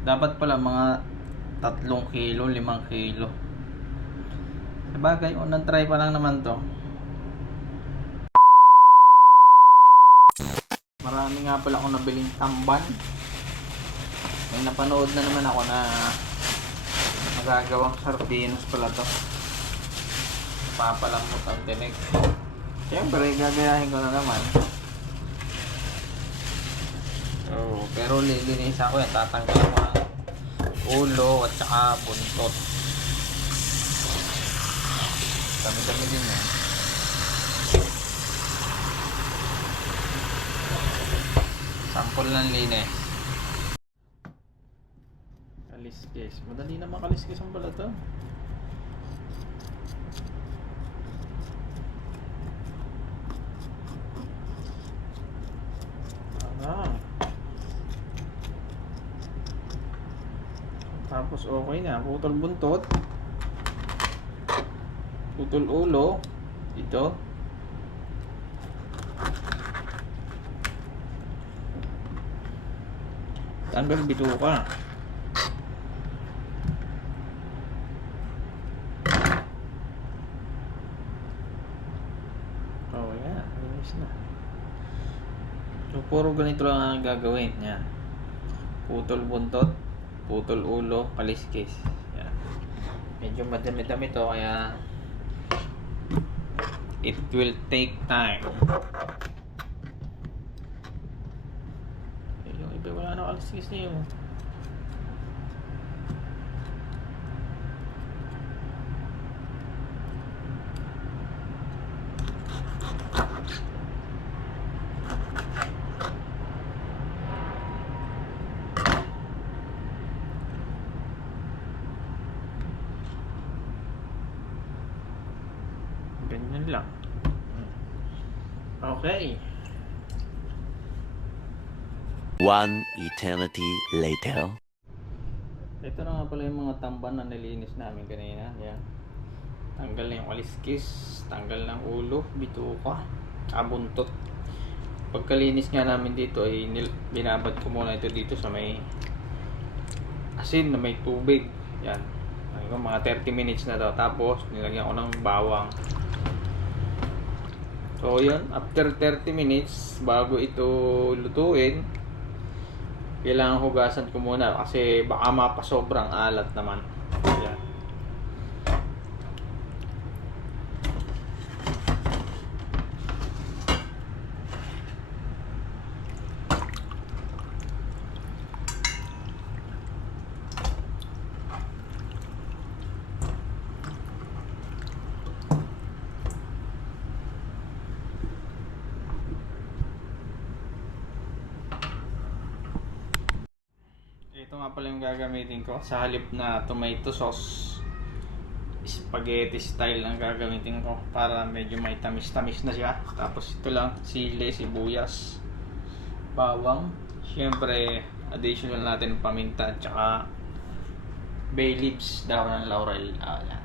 Dapat pala mga 3 kilo, 5 kilo. Sabagay, unang try pa lang naman to. Marami nga pala akong nabiling tamban. May napanood na naman ako na magagawang sardinas pala to. Papalambot ang tinik. Siyempre, gagayahin ko na naman. So, pero lilinisan ko yan. Tatanggalin ko ang ulo at saka buntot. Dami-dami din yan. Sample ng linis. Kaliskis. Madali na makaliskis ang pala to. Tapos okay na, putol buntot, putol ulo, ito. Tanggal bituka. Oh yan, linis na. So puro ganito lang ang gagawin. Yan. Putol buntot, putol ulo, kaliskis. Yan. Medyo madami-dami to kaya it will take time. Yung iba wala na kaliskis niyo. Ganyan lang. Okay. One eternity later. Ito na nga pala yung mga tamban na nilinis namin kanina. Yan. Tanggal na yung kaliskis, tanggal ng ulo, bituka, buntot. Pagkalinis nga namin dito ay binabad ko muna ito dito sa may asin na may tubig. Yan. Mga 30 minutes na daw. Tapos nilagyan ko ng bawang. So yun, after 30 minutes bago ito lutuin, kailangan hugasan ko muna kasi baka mapasobrang alat naman. Yan. Ito nga pala yung gagamitin ko. Sa halip na tomato sauce, spaghetti style ang gagamitin ko para medyo may tamis-tamis na siya. Tapos ito lang, sili, sibuyas, bawang. Siyempre, additional natin paminta at saka bay leaves, dahon ng laurel. Yan.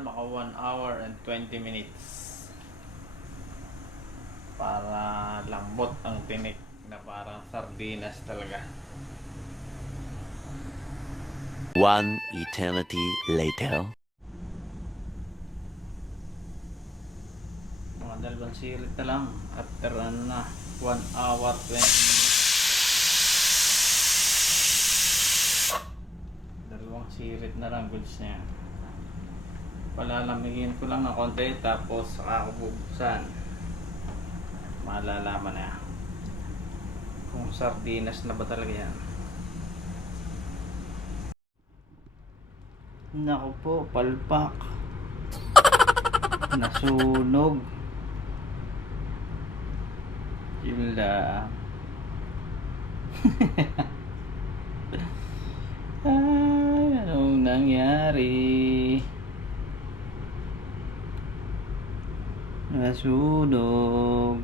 kailangan maka 1 hour and 20 minutes para lambot ang tinik na parang sardinas talaga. One eternity later. Mga 2 sirit na lang after 1 hour 20 minutes. 2 sirit na lang, goods na yan. Palalamigin ko lang ng konti tapos saka ako bubuksan. Malalaman na kung sardinas na ba talaga yan. Naku po, palpak. Nasunog. Yun lang. Ay, anong nangyari? Nasunog.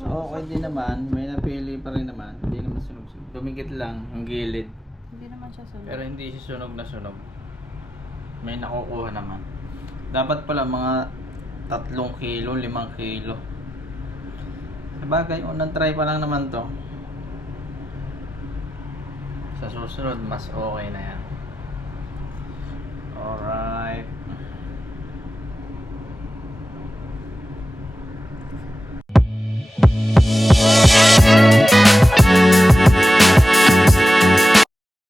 So okay din naman, may napili pa rin naman. Hindi naman sunog-sunog. Dumikit lang ang gilid. Hindi naman siya sunog. Pero hindi siya sunog na sunog. May nakukuha naman. Dapat pala mga 3 kilo, 5 kilo. Sabagay, unang try pa lang naman to. Sa susunod, mas okay na yan.